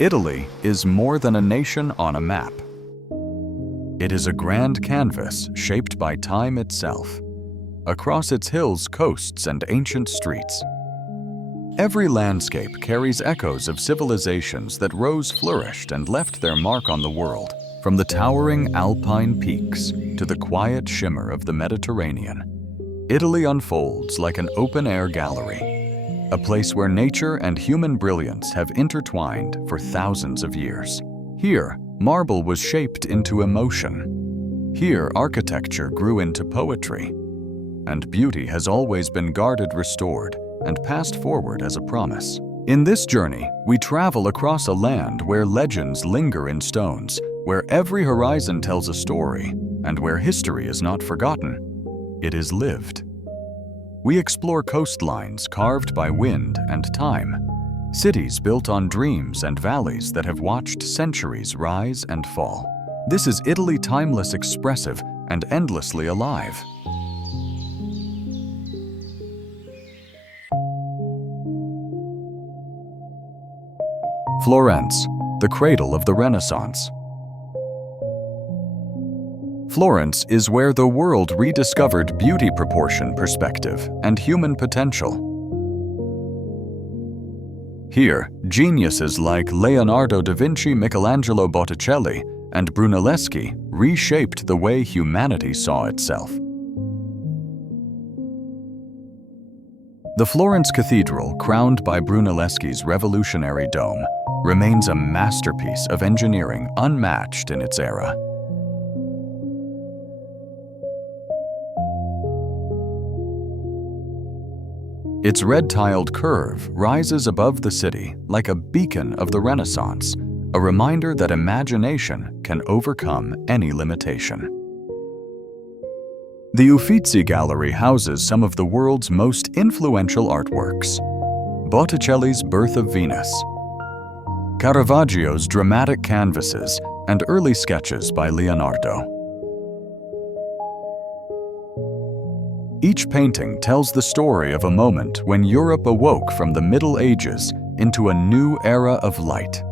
Italy is more than a nation on a map. It is a grand canvas shaped by time itself, across its hills, coasts, and ancient streets. Every landscape carries echoes of civilizations that rose, flourished, and left their mark on the world, from the towering Alpine peaks to the quiet shimmer of the Mediterranean. Italy unfolds like an open-air gallery, a place where nature and human brilliance have intertwined for thousands of years. Here, marble was shaped into emotion. Here, architecture grew into poetry. And beauty has always been guarded, restored, and passed forward as a promise. In this journey, we travel across a land where legends linger in stones, where every horizon tells a story, and where history is not forgotten. It is lived. We explore coastlines carved by wind and time, cities built on dreams and valleys that have watched centuries rise and fall. This is Italy, timeless, expressive, and endlessly alive. Florence, the cradle of the Renaissance. Florence is where the world rediscovered beauty, proportion, perspective, and human potential. Here, geniuses like Leonardo da Vinci, Michelangelo, Botticelli, and Brunelleschi reshaped the way humanity saw itself. The Florence Cathedral, crowned by Brunelleschi's revolutionary dome, remains a masterpiece of engineering unmatched in its era. Its red-tiled curve rises above the city like a beacon of the Renaissance, a reminder that imagination can overcome any limitation. The Uffizi Gallery houses some of the world's most influential artworks: Botticelli's Birth of Venus, Caravaggio's dramatic canvases, and early sketches by Leonardo. Each painting tells the story of a moment when Europe awoke from the Middle Ages into a new era of light.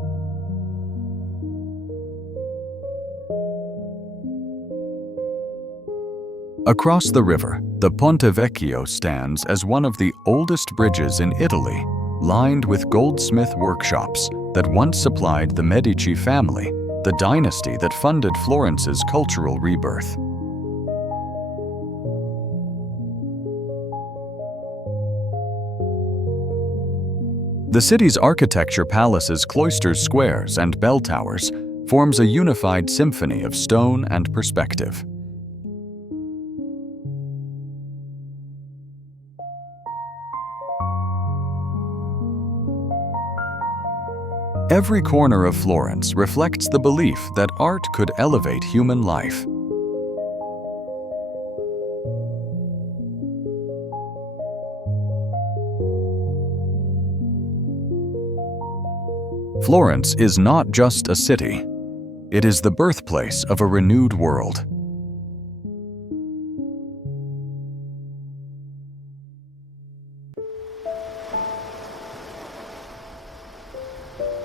Across the river, the Ponte Vecchio stands as one of the oldest bridges in Italy, lined with goldsmith workshops that once supplied the Medici family, the dynasty that funded Florence's cultural rebirth. The city's architecture, palaces, cloisters, squares, and bell towers, forms a unified symphony of stone and perspective. Every corner of Florence reflects the belief that art could elevate human life. Florence is not just a city. It is the birthplace of a renewed world.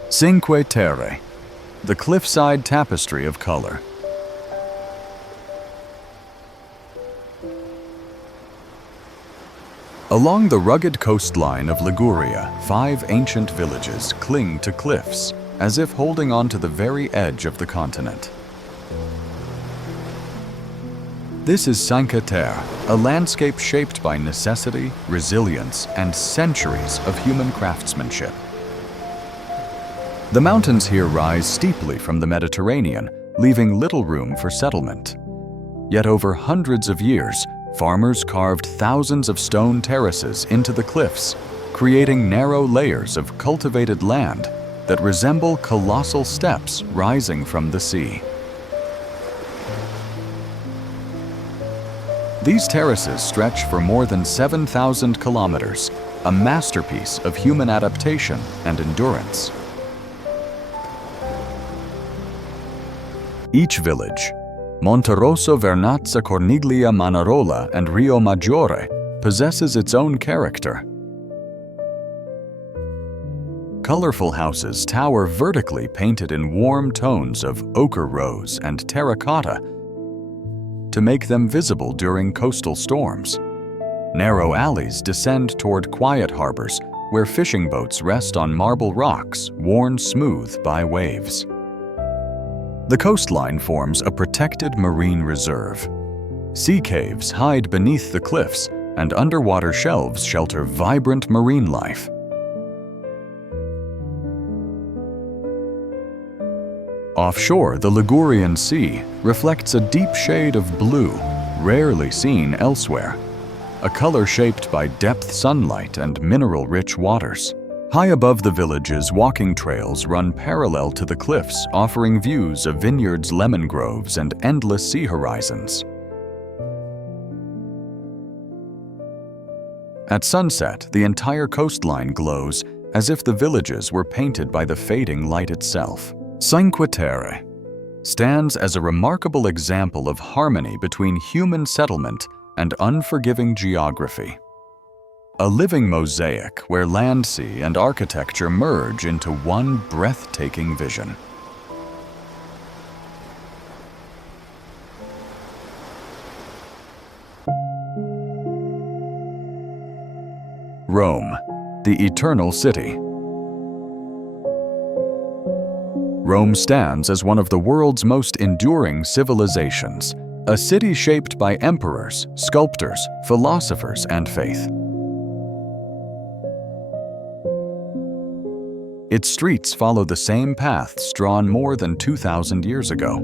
Cinque Terre, the cliffside tapestry of color. Along the rugged coastline of Liguria, 5 ancient villages cling to cliffs, as if holding on to the very edge of the continent. This is Cinque Terre, a landscape shaped by necessity, resilience, and centuries of human craftsmanship. The mountains here rise steeply from the Mediterranean, leaving little room for settlement. Yet over hundreds of years, farmers carved thousands of stone terraces into the cliffs, creating narrow layers of cultivated land that resemble colossal steps rising from the sea. These terraces stretch for more than 7,000 kilometers, a masterpiece of human adaptation and endurance. Each village, Monterosso, Vernazza, Corniglia, Manarola, and Rio Maggiore, possesses its own character. Colorful houses tower vertically painted in warm tones of ochre rose and terracotta to make them visible during coastal storms. Narrow alleys descend toward quiet harbors where fishing boats rest on marble rocks worn smooth by waves. The coastline forms a protected marine reserve. Sea caves hide beneath the cliffs, and underwater shelves shelter vibrant marine life. Offshore, the Ligurian Sea reflects a deep shade of blue, rarely seen elsewhere, a color shaped by depth sunlight and mineral-rich waters. High above the villages, walking trails run parallel to the cliffs, offering views of vineyards, lemon groves, and endless sea horizons. At sunset, the entire coastline glows as if the villages were painted by the fading light itself. Cinque Terre stands as a remarkable example of harmony between human settlement and unforgiving geography. A living mosaic where land, sea, and architecture merge into one breathtaking vision. Rome, the Eternal City. Rome stands as one of the world's most enduring civilizations, a city shaped by emperors, sculptors, philosophers, and faith. Its streets follow the same paths drawn more than 2,000 years ago.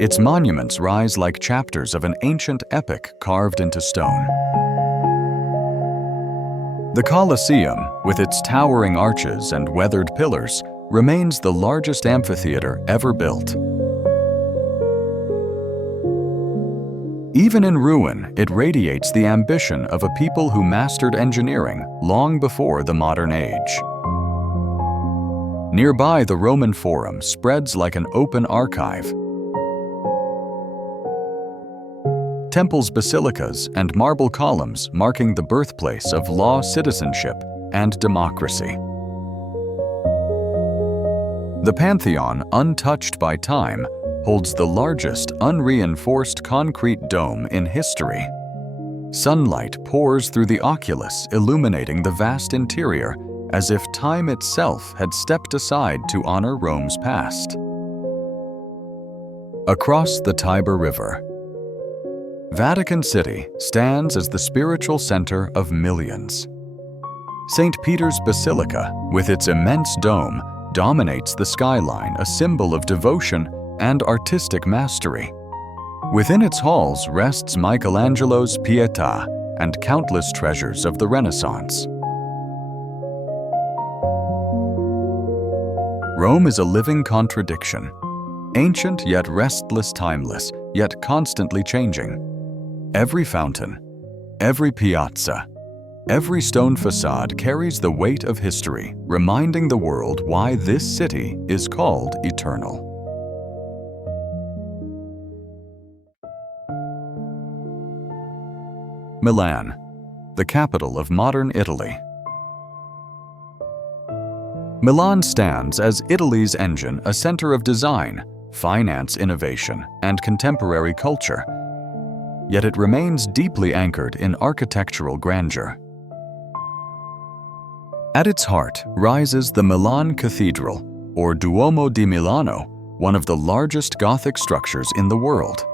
Its monuments rise like chapters of an ancient epic carved into stone. The Colosseum, with its towering arches and weathered pillars, remains the largest amphitheater ever built. Even in ruin, it radiates the ambition of a people who mastered engineering long before the modern age. Nearby, the Roman Forum spreads like an open archive. Temples, basilicas, and marble columns marking the birthplace of law, citizenship, and democracy. The Pantheon, untouched by time, holds the largest unreinforced concrete dome in history. Sunlight pours through the oculus, illuminating the vast interior, as if time itself had stepped aside to honor Rome's past. Across the Tiber River, Vatican City stands as the spiritual center of millions. St. Peter's Basilica, with its immense dome, dominates the skyline, a symbol of devotion and artistic mastery. Within its halls rests Michelangelo's Pietà and countless treasures of the Renaissance. Rome is a living contradiction, ancient yet restless, timeless, yet constantly changing. Every fountain, every piazza, every stone facade carries the weight of history, reminding the world why this city is called eternal. Milan, the capital of modern Italy. Milan stands as Italy's engine, a center of design, finance, innovation, and contemporary culture. Yet it remains deeply anchored in architectural grandeur. At its heart rises the Milan Cathedral, or Duomo di Milano, one of the largest Gothic structures in the world.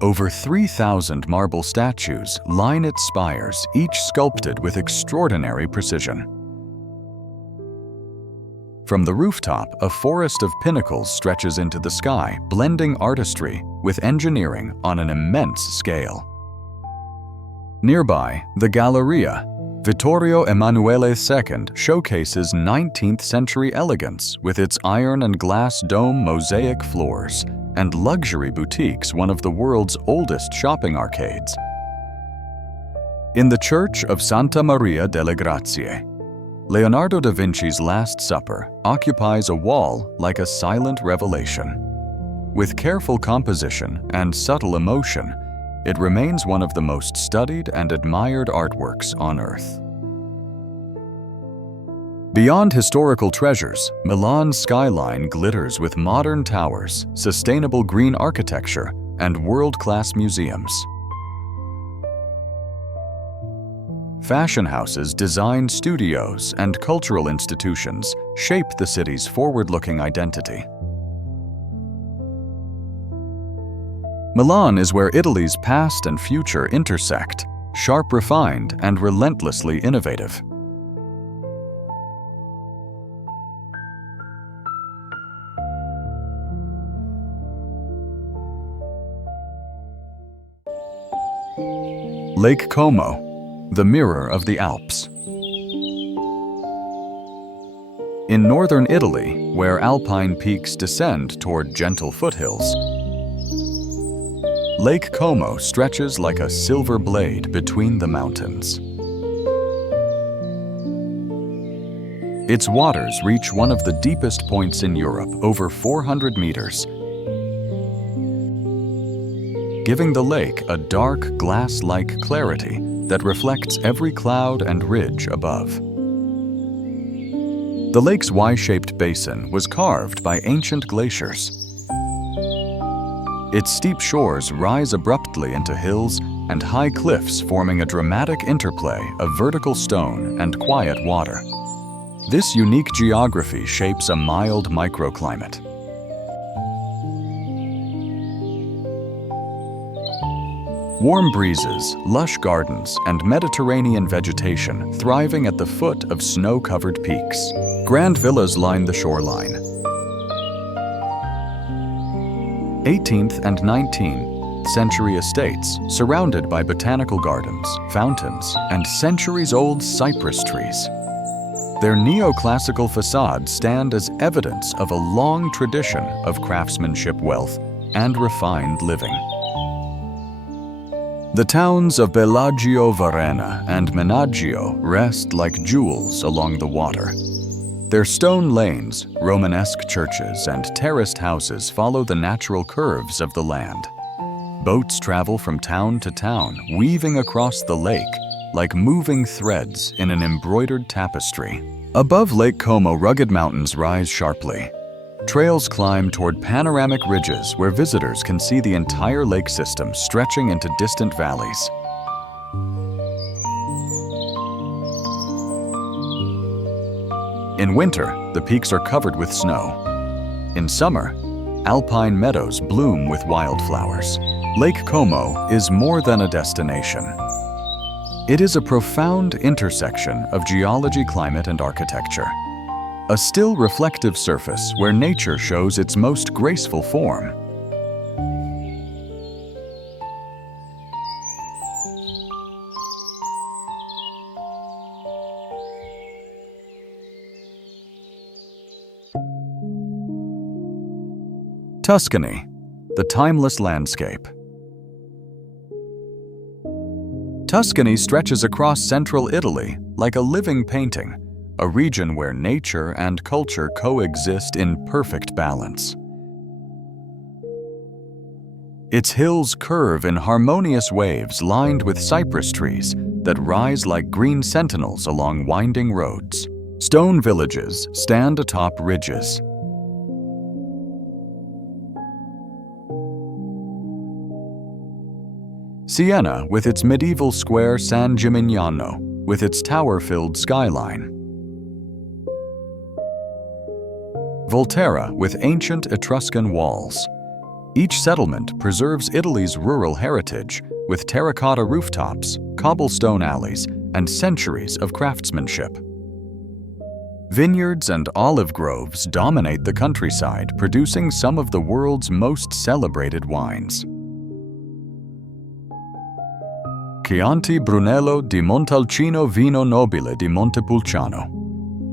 Over 3,000 marble statues line its spires, each sculpted with extraordinary precision. From the rooftop, a forest of pinnacles stretches into the sky, blending artistry with engineering on an immense scale. Nearby, the Galleria, Vittorio Emanuele II, showcases 19th-century elegance with its iron and glass dome mosaic floors and luxury boutiques, one of the world's oldest shopping arcades. In the Church of Santa Maria delle Grazie, Leonardo da Vinci's Last Supper occupies a wall like a silent revelation. With careful composition and subtle emotion, it remains one of the most studied and admired artworks on Earth. Beyond historical treasures, Milan's skyline glitters with modern towers, sustainable green architecture, and world-class museums. Fashion houses, design studios, and cultural institutions shape the city's forward-looking identity. Milan is where Italy's past and future intersect, sharp refined and relentlessly innovative. Lake Como, the mirror of the Alps. In northern Italy, where alpine peaks descend toward gentle foothills, Lake Como stretches like a silver blade between the mountains. Its waters reach one of the deepest points in Europe, over 400 meters, giving the lake a dark, glass-like clarity that reflects every cloud and ridge above. The lake's Y-shaped basin was carved by ancient glaciers. Its steep shores rise abruptly into hills and high cliffs, forming a dramatic interplay of vertical stone and quiet water. This unique geography shapes a mild microclimate. Warm breezes, lush gardens, and Mediterranean vegetation thriving at the foot of snow-covered peaks. Grand villas line the shoreline. 18th and 19th century estates surrounded by botanical gardens, fountains, and centuries-old cypress trees. Their neoclassical facades stand as evidence of a long tradition of craftsmanship, wealth, and refined living. The towns of Bellagio, Varenna, and Menaggio rest like jewels along the water. Their stone lanes, Romanesque churches, and terraced houses follow the natural curves of the land. Boats travel from town to town, weaving across the lake like moving threads in an embroidered tapestry. Above Lake Como, rugged mountains rise sharply. Trails climb toward panoramic ridges where visitors can see the entire lake system stretching into distant valleys. In winter, the peaks are covered with snow. In summer, alpine meadows bloom with wildflowers. Lake Como is more than a destination. It is a profound intersection of geology, climate, and architecture. A still, reflective surface where nature shows its most graceful form. Tuscany, the timeless landscape. Tuscany stretches across central Italy like a living painting, a region where nature and culture coexist in perfect balance. Its hills curve in harmonious waves lined with cypress trees that rise like green sentinels along winding roads. Stone villages stand atop ridges. Siena, with its medieval square San Gimignano, with its tower-filled skyline. Volterra, with ancient Etruscan walls. Each settlement preserves Italy's rural heritage with terracotta rooftops, cobblestone alleys, and centuries of craftsmanship. Vineyards and olive groves dominate the countryside, producing some of the world's most celebrated wines. Chianti Brunello di Montalcino Vino Nobile di Montepulciano.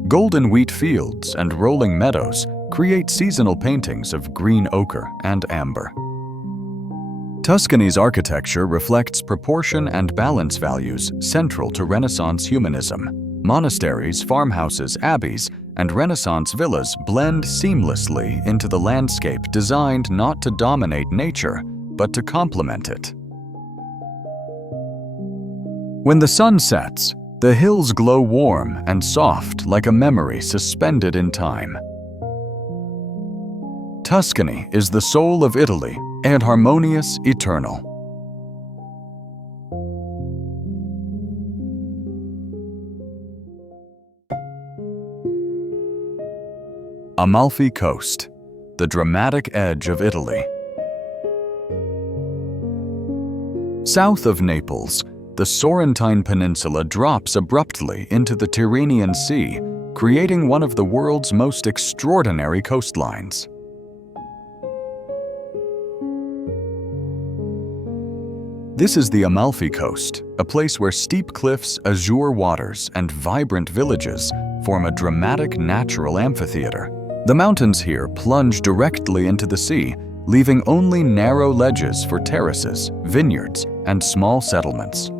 Golden wheat fields and rolling meadows create seasonal paintings of green ochre and amber. Tuscany's architecture reflects proportion and balance values central to Renaissance humanism. Monasteries, farmhouses, abbeys, and Renaissance villas blend seamlessly into the landscape designed not to dominate nature, but to complement it. When the sun sets, the hills glow warm and soft like a memory suspended in time. Tuscany is the soul of Italy and harmonious, eternal. Amalfi Coast, the dramatic edge of Italy. South of Naples, the Sorrentine Peninsula drops abruptly into the Tyrrhenian Sea, creating one of the world's most extraordinary coastlines. This is the Amalfi Coast, a place where steep cliffs, azure waters, and vibrant villages form a dramatic natural amphitheater. The mountains here plunge directly into the sea, leaving only narrow ledges for terraces, vineyards, and small settlements.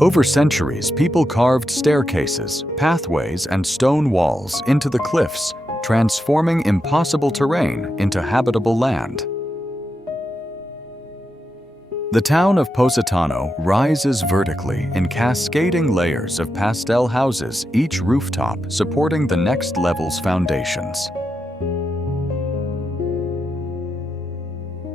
Over centuries, people carved staircases, pathways, and stone walls into the cliffs, transforming impossible terrain into habitable land. The town of Positano rises vertically in cascading layers of pastel houses, each rooftop supporting the next level's foundations.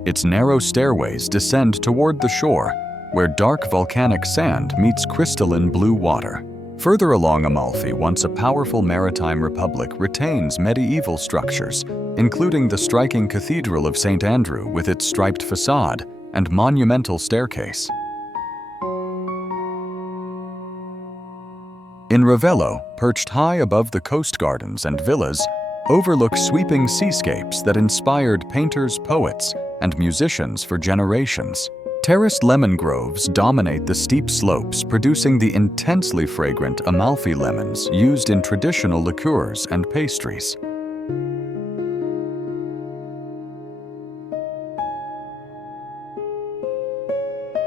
Its narrow stairways descend toward the shore, where dark volcanic sand meets crystalline blue water. Further along Amalfi, once a powerful maritime republic, retains medieval structures, including the striking Cathedral of St. Andrew with its striped facade and monumental staircase. In Ravello, perched high above the coast gardens and villas, overlook sweeping seascapes that inspired painters, poets, and musicians for generations. Terraced lemon groves dominate the steep slopes, producing the intensely fragrant Amalfi lemons used in traditional liqueurs and pastries.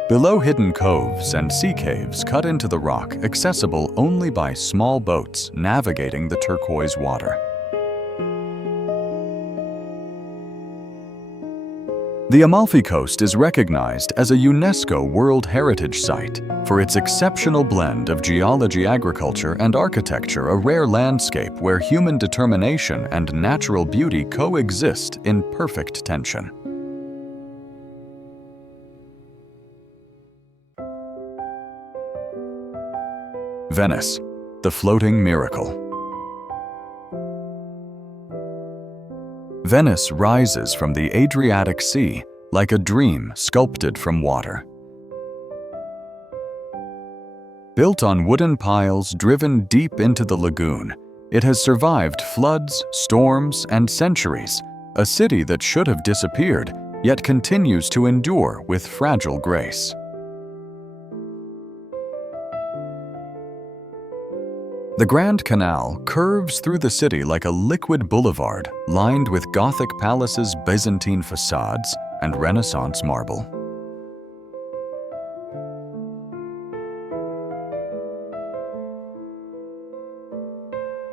Below hidden coves and sea caves cut into the rock, accessible only by small boats navigating the turquoise water. The Amalfi Coast is recognized as a UNESCO World Heritage Site for its exceptional blend of geology, agriculture, and architecture, a rare landscape where human determination and natural beauty coexist in perfect tension. Venice, the floating miracle. Venice rises from the Adriatic Sea like a dream sculpted from water. Built on wooden piles driven deep into the lagoon, it has survived floods, storms, and centuries, a city that should have disappeared, yet continues to endure with fragile grace. The Grand Canal curves through the city like a liquid boulevard lined with Gothic palaces, Byzantine facades, and Renaissance marble.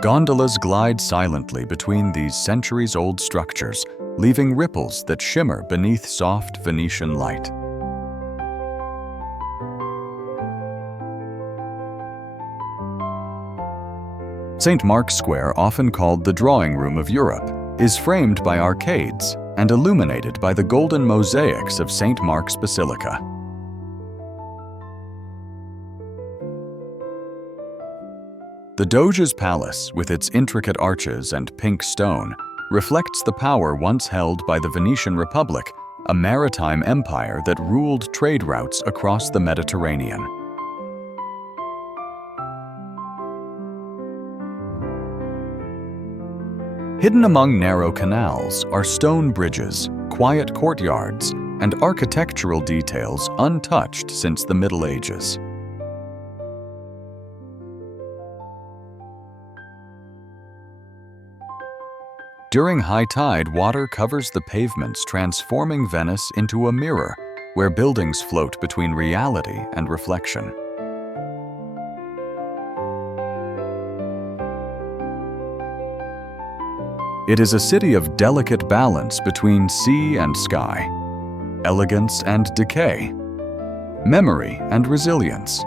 Gondolas glide silently between these centuries-old structures, leaving ripples that shimmer beneath soft Venetian light. St. Mark's Square, often called the drawing room of Europe, is framed by arcades and illuminated by the golden mosaics of St. Mark's Basilica. The Doge's Palace, with its intricate arches and pink stone, reflects the power once held by the Venetian Republic, a maritime empire that ruled trade routes across the Mediterranean. Hidden among narrow canals are stone bridges, quiet courtyards, and architectural details untouched since the Middle Ages. During high tide, water covers the pavements, transforming Venice into a mirror where buildings float between reality and reflection. It is a city of delicate balance between sea and sky. elegance and decay, memory and resilience.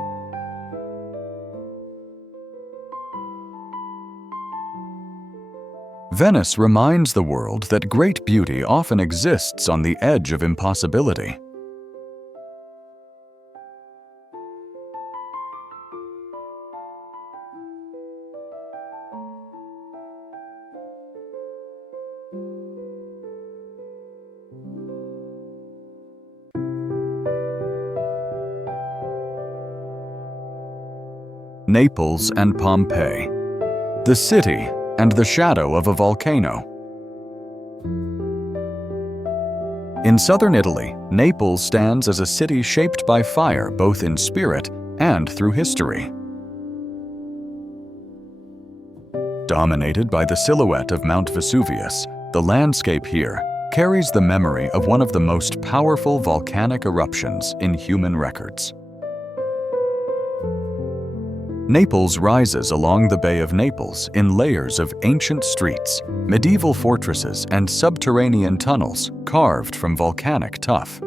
Venice reminds the world that great beauty often exists on the edge of impossibility. Naples and Pompeii, the city and the shadow of a volcano. In southern Italy, Naples stands as a city shaped by fire both in spirit and through history. Dominated by the silhouette of Mount Vesuvius, the landscape here carries the memory of one of the most powerful volcanic eruptions in human records. Naples rises along the Bay of Naples in layers of ancient streets, medieval fortresses, and subterranean tunnels carved from volcanic tuff.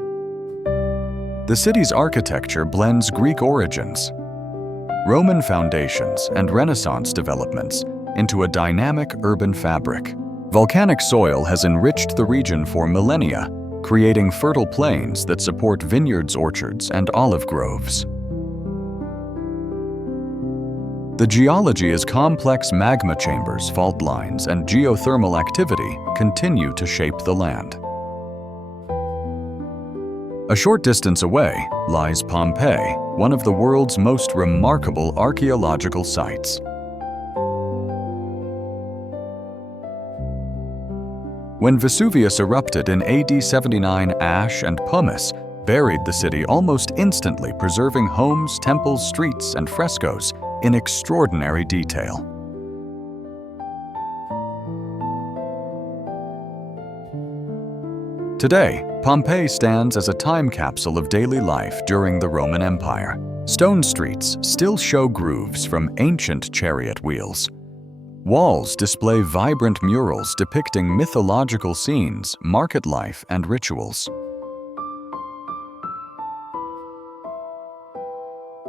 The city's architecture blends Greek origins, Roman foundations, and Renaissance developments into a dynamic urban fabric. Volcanic soil has enriched the region for millennia, creating fertile plains that support vineyards, orchards, and olive groves. The geology is complex. Magma chambers, fault lines, and geothermal activity continue to shape the land. A short distance away lies Pompeii, one of the world's most remarkable archaeological sites. When Vesuvius erupted in AD 79, ash and pumice buried the city almost instantly, preserving homes, temples, streets, and frescoes in extraordinary detail. Today, Pompeii stands as a time capsule of daily life during the Roman Empire. Stone streets still show grooves from ancient chariot wheels. Walls display vibrant murals depicting mythological scenes, market life, and rituals.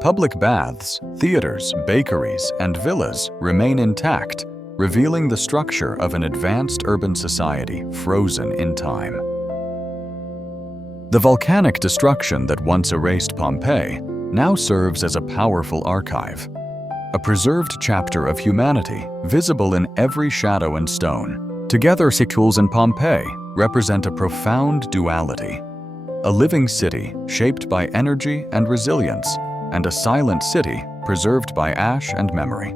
Public baths, theaters, bakeries, and villas remain intact, revealing the structure of an advanced urban society frozen in time. The volcanic destruction that once erased Pompeii now serves as a powerful archive, a preserved chapter of humanity visible in every shadow and stone. Together, Naples and Pompeii represent a profound duality, a living city shaped by energy and resilience, and a silent city preserved by ash and memory.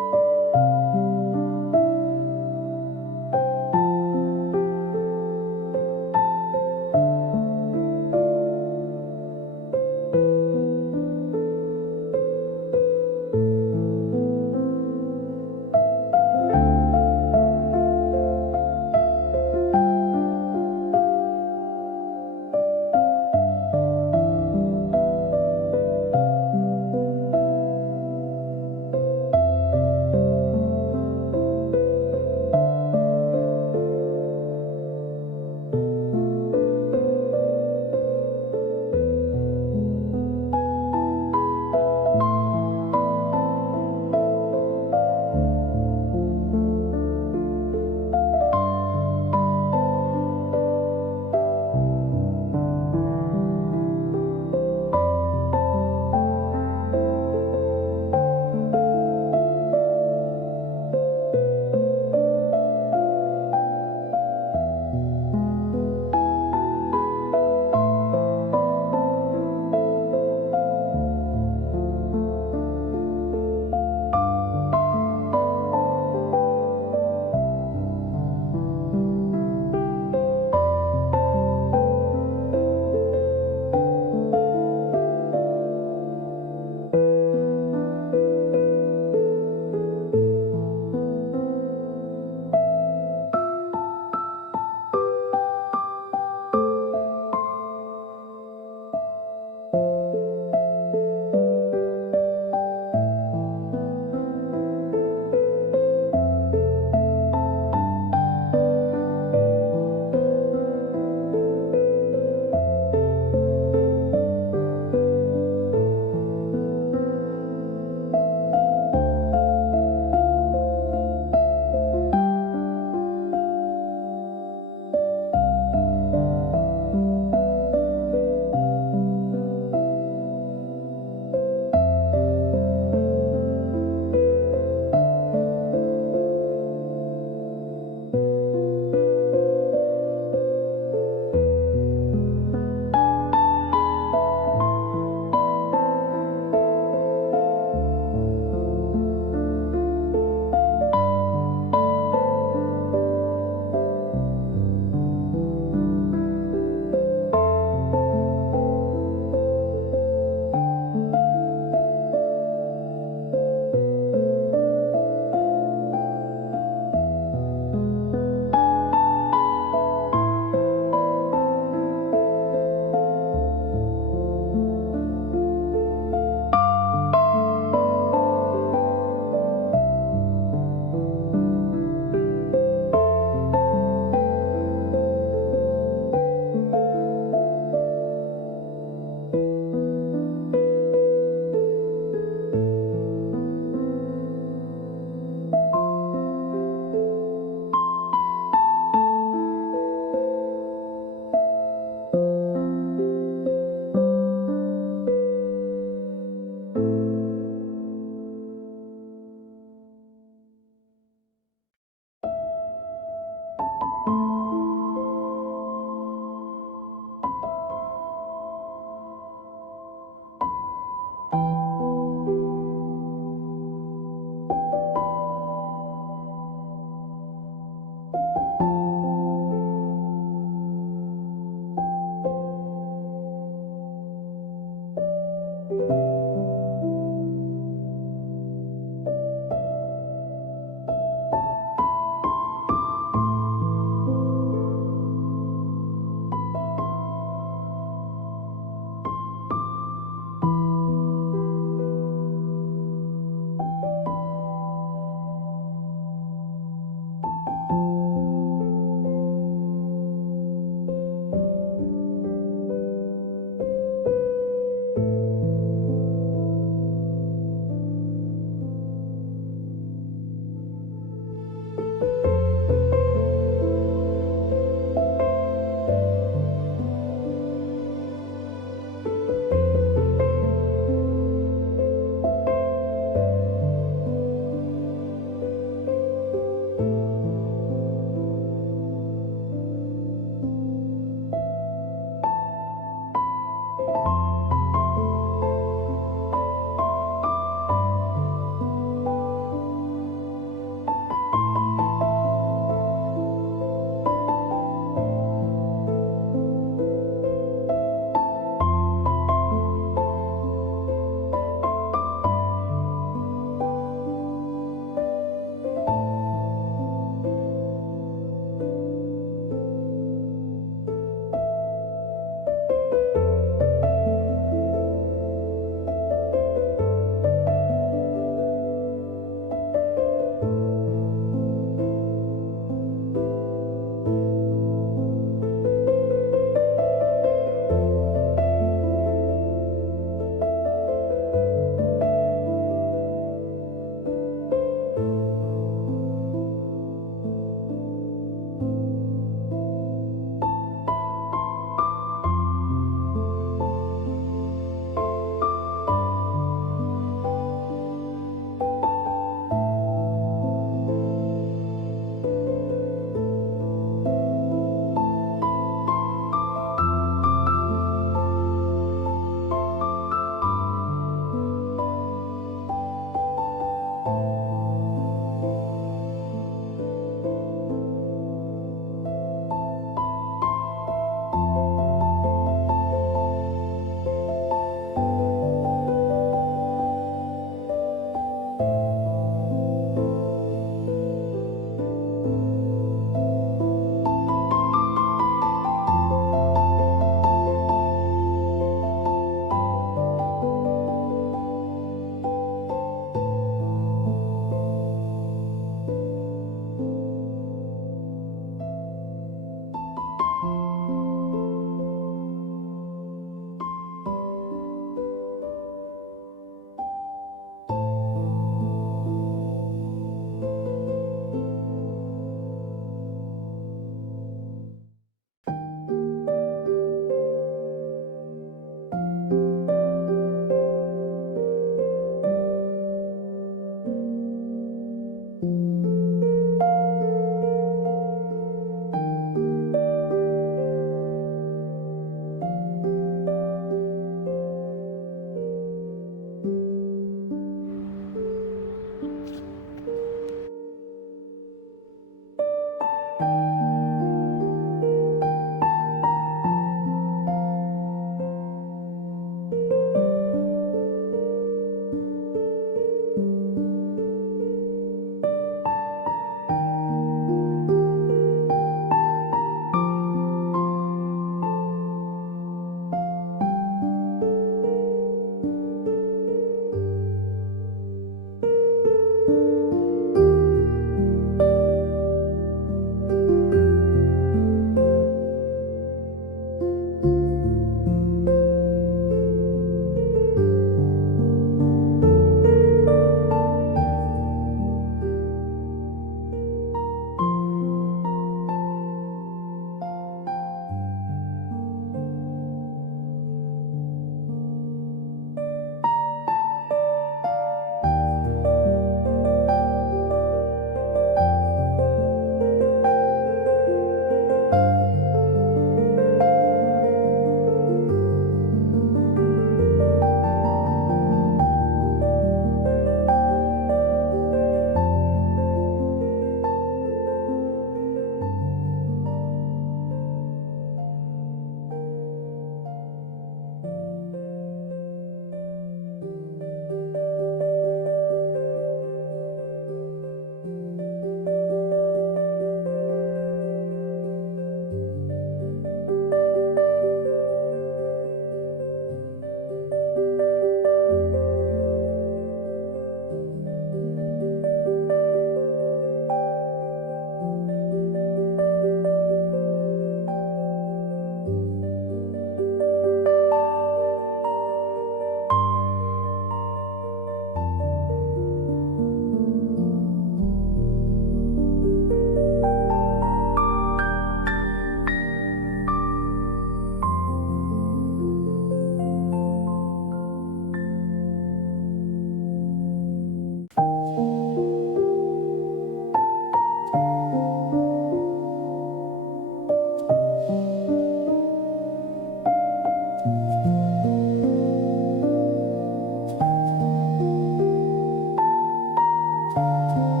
Thank you.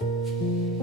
Thank you.